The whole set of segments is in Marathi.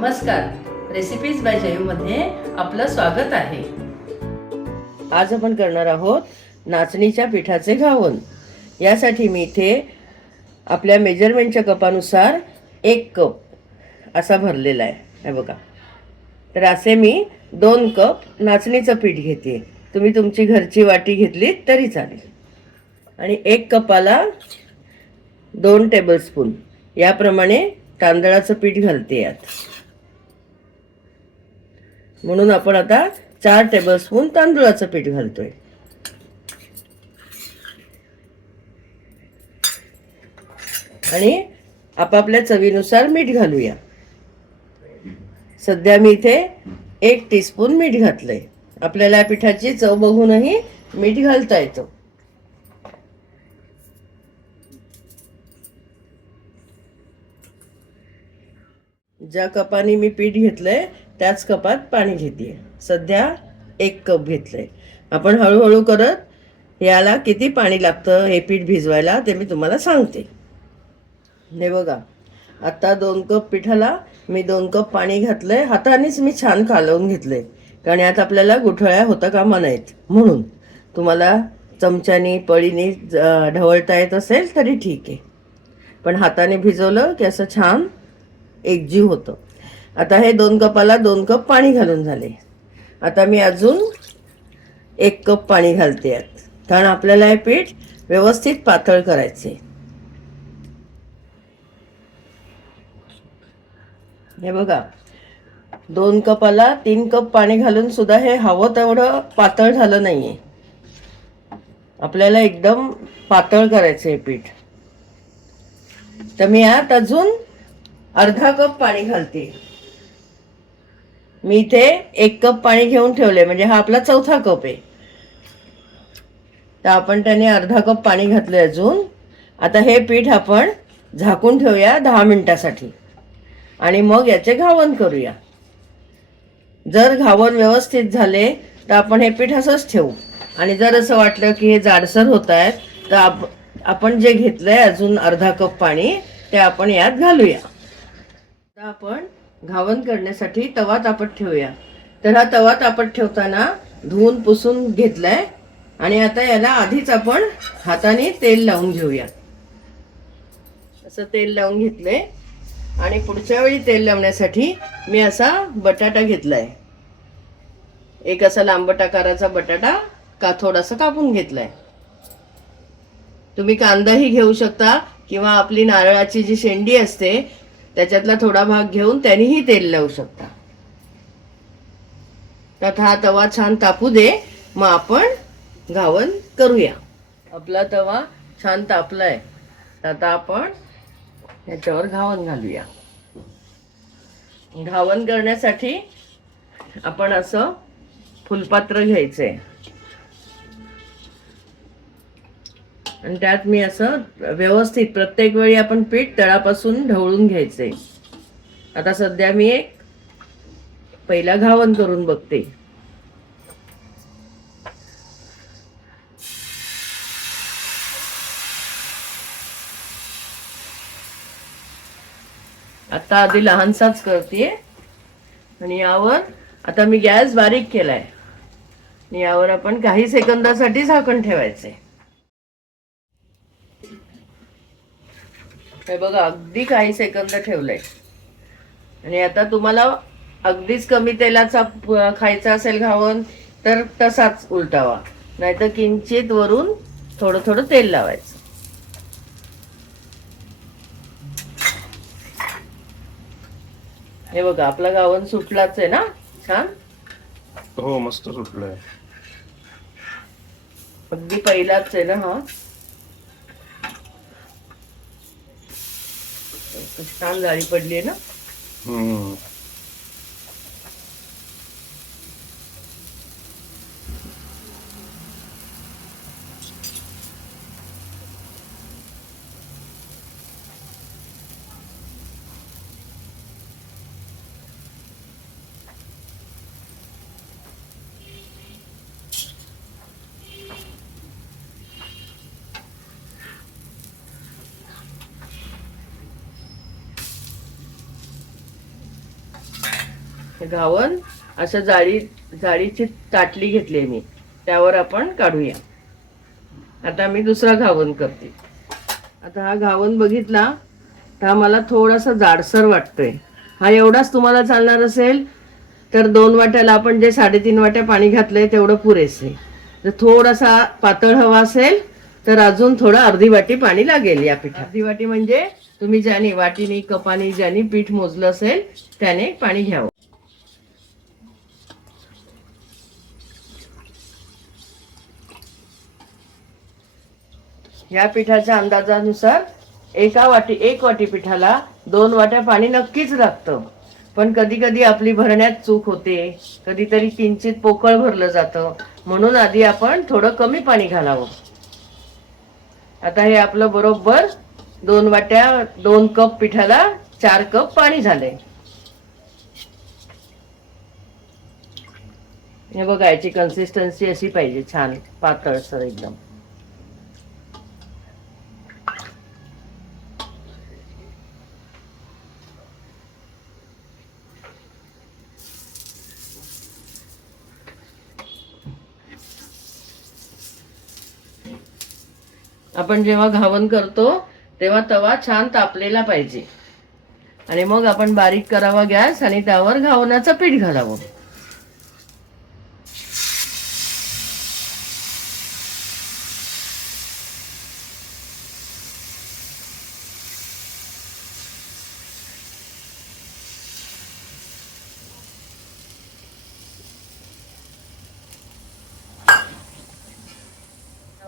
नमस्कार. रेसिपीज बाय जयूमध्ये आपलं स्वागत आहे. आज आपण करणार आहोत नाचणीच्या पिठाचे घावन यासाठी मी इथे आपल्या मेजरमेंटच्या कपानुसार एक कप असा भरलेला आहे. हे बघा. तर असे मी दोन कप नाचणीचं पीठ घेते. तुम्ही तुमची घरची वाटी घेतली तरी चालेल. आणि एक कपाला दोन टेबलस्पून याप्रमाणे तांदळाचं पीठ घालते यात. म्हणून आपण आता चार टेबलस्पून तांदूळाचं पीठ घालतोय. आणि आपापल्या चवीनुसार मीठ घालूया. सध्या मी इथे एक टीस्पून मीठ घातलंय. आपल्याला या पिठाची चव बघूनही मीठ घालता येतं. ज्या कपाने मी पीठ घेतलंय त्याच कपात पाणी घेते सध्या एक कप घेतलंय. आपण हळूहळू करत याला किती पाणी लागतं हे पीठ भिजवायला ते मी तुम्हाला सांगते. हे बघा आत्ता दोन कप पिठाला मी दोन कप पाणी घातलंय. हातानेच मी छान कालवून आहे कारण यात आपल्याला गुठळ्या होता कामा नाहीत म्हणून तुम्हाला चमच्यानी पळीने ज- ढवळता येत असेल तरी ठीक आहे. पण हाताने भिजवलं की असं छान एकजीव होतं. आता हे दोन कपाला दोन कप पाणी घालून झाले. आता मी अजून एक कप पाणी घालते आहेत कारण आपल्याला हे पीठ व्यवस्थित पातळ करायचे. हे बघा. दोन कपाला तीन कप पाणी घालून सुद्धा हे हवं तेवढं पातळ झालं नाही आहे आपल्याला एकदम पातळ करायचं हे पीठ. तर मी यात अजून अर्धा कप पाणी घालते. मी इथे एक कप पाणी घेऊन ठेवले म्हणजे हा आपला चौथा कप आहे. तर आपण त्याने अर्धा कप पाणी घातले अजून. आता हे पीठ आपण झाकून ठेवूया दहा मिनिटासाठी. आणि मग याचे घावन करूया. जर घावन व्यवस्थित झाले तर आपण हे पीठ असंच ठेवू. आणि जर असं वाटलं की हे जाडसर होत आहेत तर आप आपण जे घेतलंय अजून अर्धा कप पाणी ते आपण यात घालूया. आता आपण घावन करण्यासाठी तवा तापत ठेवूया. तर हा तवा तापत ठेवताना धुवून पुसून घेतलाय आणि आता याला आधीच आपण हाताने तेल लावून घेऊया. असं तेल लावून घेतलंय. आणि पुढच्या वेळी तेल लावण्यासाठी मी असा बटाटा घेतलाय. एक असा लांबट आकाराचा बटाटा का थोडासा कापून घेतलाय. तुम्ही कांदाही घेऊ शकता किंवा आपली नारळाची जी शेंडी असते त्याच्यातला थोडा भाग घेऊन त्यानेही तेल लावू शकता. त्यात हा तवा छान तापू दे मग आपण घावन करूया. आपला तवा छान तापलाय. आता आपण ह्याच्यावर घावन घालूया. घावन करण्यासाठी आपण असं फुलपात्र घ्यायचंय. आणि त्यात मी असं व्यवस्थित प्रत्येक वेळी आपण पीठ तळापासून ढवळून घ्यायचे. आता सध्या मी एक पहिला घावन करून बघते. आता आधी लहानसाच करते आणि यावर आता मी गॅस बारीक केलाय. आणि यावर आपण काही सेकंदासाठी झाकण ठेवायचंय. हे बघा अगदी काही सेकंद ठेवलंय. आणि आता तुम्हाला अगदीच कमी तेलाचा खायचा असेल घावन तर तसाच उलटावा. नाहीतर किंचित वरून थोडं थोडं तेल लावायचं. हे बघा आपला गावन सुटलाच आहे ना? छान? हो मस्त सुटलंय. अगदी पहिलाच आहे ना हा? छान जाळी पडली आहे ना? हे घावन असं जाळी जाळीची ताटली घेतली मी. त्यावर आपण काढूया. आता मी दुसरा घावन करते. आता हा घावन बघितला तर हा मला थोडासा जाडसर वाटतोय. हा एवढाच तुम्हाला चालणार असेल तर दोन वाट्याला आपण जे साडेतीन वाट्या पाणी घातलंय तेवढं पुरेसे. जर थोडासा पातळ हवा असेल तर अजून थोडं अर्धी वाटी पाणी लागेल या पिठात. अर्धी वाटी म्हणजे तुम्ही ज्याने वाटीने कपाने ज्याने पीठ मोजलं असेल त्याने पाणी घ्यावं. या पिठाच्या अंदाजानुसार एका वाटी एक वाटी पिठाला दोन वाट्या पाणी नक्कीच लागतं. पण कधी कधी आपली भरण्यात चूक होते. कधीतरी किंचित पोकळ भरलं जातं. म्हणून आधी आपण थोडं कमी पाणी घालावं. आता हे आपलं बरोबर दोन वाट्या दोन कप पिठाला चार कप पाणी झालंय. हे बघा याची कन्सिस्टन्सी अशी पाहिजे छान पातळसर एकदम. आपण जेव्हा घावन करतो तेव्हा तवा छान तापलेला पाहिजे. आणि मग आपण बारीक करावा गॅस आणि त्यावर घावनाचं पीठ घालावं.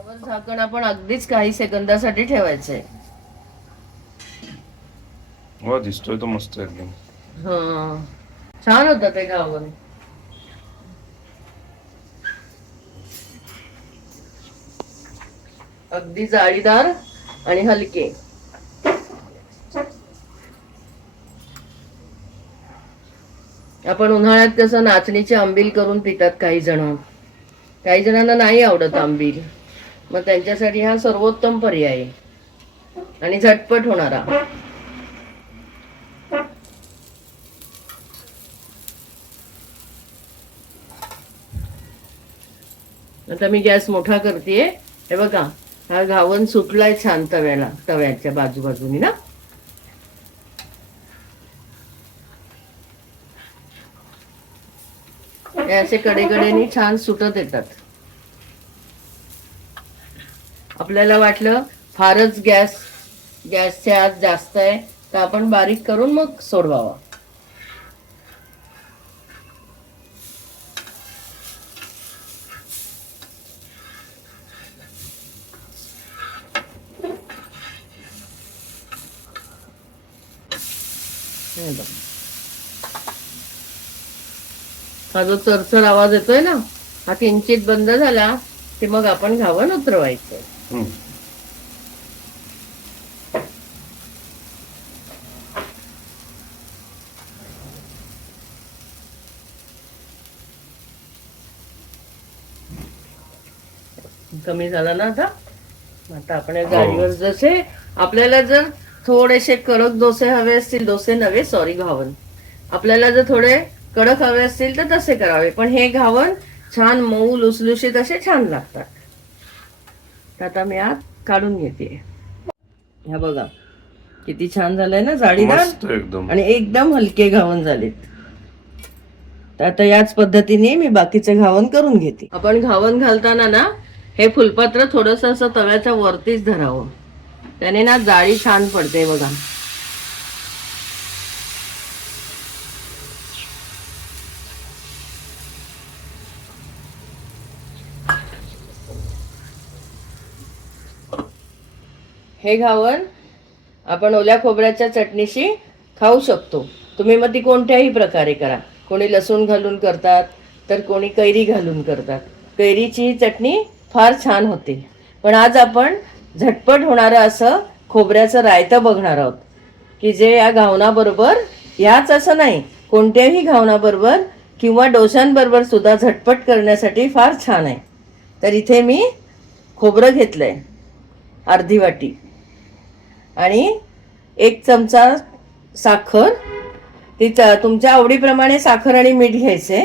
त्यावर झाकण आपण अगदीच काही सेकंदासाठी ठेवायचंय. वा दिसतोय तो मस्त एकदम. हा. छान होतं ते घावन अगदी जाळीदार आणि हलके. आपण उन्हाळ्यात कसं नाचणीचे आंबील करून पितात काही जण. काही जणांना नाही आवडत आंबील. मग त्यांच्यासाठी हा सर्वोत्तम पर्याय. आहे. आणि झटपट होणारा. आता मी गॅस मोठा करतेय. हे बघा हा घावन सुटलाय छान तव्याला तव्याच्या बाजूबाजूनी ना. असे असे कडेकडेनी छान सुटत येतात. आपल्याला वाटलं फारच गॅस गॅसच्या आत जास्त आहे तर आपण बारीक करून मग सोडवावा. हा जो चरचर आवाज येतोय ना हा किंचित बंद झाला की मग आपण घावन उतरवायचं. कमी झाला ना आता? आता आपण या गाडीवर जसे आपल्याला जर थोडेसे कडक डोसे हवे असतील डोसे नव्हे सॉरी घावन. आपल्याला जर थोडे कडक हवे असतील तर तसे करावे. पण हे घावन छान मऊ लुसलुशीत असे छान लागतात. तर आता मी आत काढून घेते. ह्या बघा किती छान झालंय ना मस्त एकदम. आणि एकदम हलके घावन झालेत. तर आता याच पद्धतीने मी बाकीचे घावन करून घेते. आपण घावन घालताना ना हे फुलपात्र थोडस असं तव्याच्या वरतीच धरावं. त्याने ना जाळी छान पडते बघा. हे घावन आपण ओल्या खोबऱ्याच्या चटणीशी खाऊ शकतो. तुम्ही मग ती कोणत्याही प्रकारे करा. कोणी लसूण घालून करतात तर कोणी कैरी घालून करतात. कैरीची ही चटणी फार छान होते. पण आज आपण झटपट होणारं असं खोबऱ्याचं रायतं बघणार आहोत की जे या घावनाबरोबर ह्याच असं नाही कोणत्याही घावनाबरोबर किंवा डोशांबरोबर सुद्धा झटपट करण्यासाठी फार छान आहे. तर इथे मी खोबरं घेतलं आहे अर्धी वाटी. आणि एक चमचा साखर. ती तुमच्या आवडीप्रमाणे साखर आणि मीठ घ्यायचे.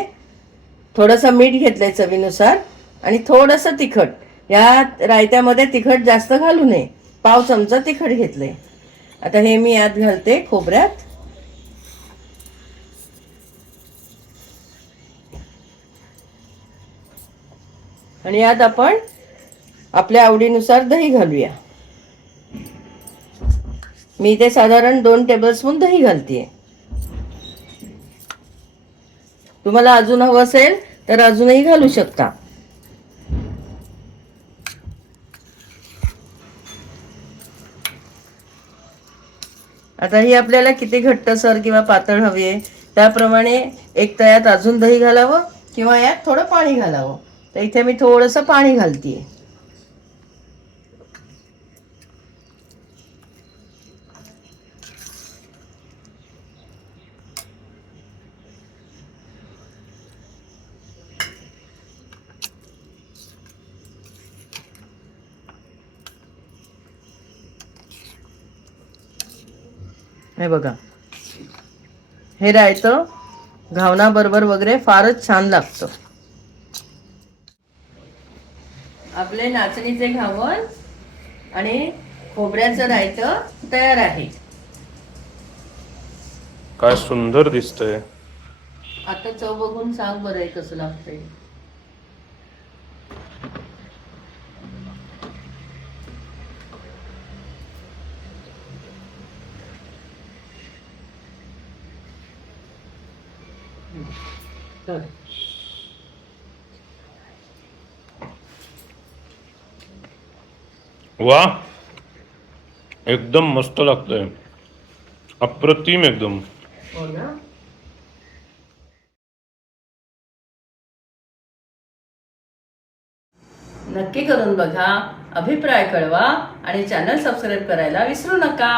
थोडंसं मीठ घेतलं आहे चवीनुसार. आणि थोडंसं तिखट. या रायत्यामध्ये तिखट जास्त घालू नये. पाव चमचा तिखट घेतलं आहे आता हे मी यात घालते खोबऱ्यात. आणि यात आपण आपल्या आवडीनुसार दही घालूया. मी इथे साधारण दोन टेबलस्पून दही घालते तुम्हाला अजून हवं असेल तर अजूनही घालू शकता. आता ही आपल्याला किती घट्टसर किंवा पातळ हवी आहे त्याप्रमाणे एक तर यात अजून दही घालावं किंवा यात थोडं पाणी घालावं. तर इथे मी थोडंसं पाणी घालतीये. हे बघा. हे रायतं घावनाबरोबर वगैरे फारच छान लागतं. आपले नाचणीचे घावन आणि खोबऱ्याचं रायतं तयार आहे. काय सुंदर दिसतंय. आता चव बघून सांग बरं आहे कसं लागतंय. वा एकदम मस्त लागतंय. अप्रतिम एकदम. नक्की करून बघा अभिप्राय कळवा आणि चॅनल सबस्क्राईब करायला विसरू नका.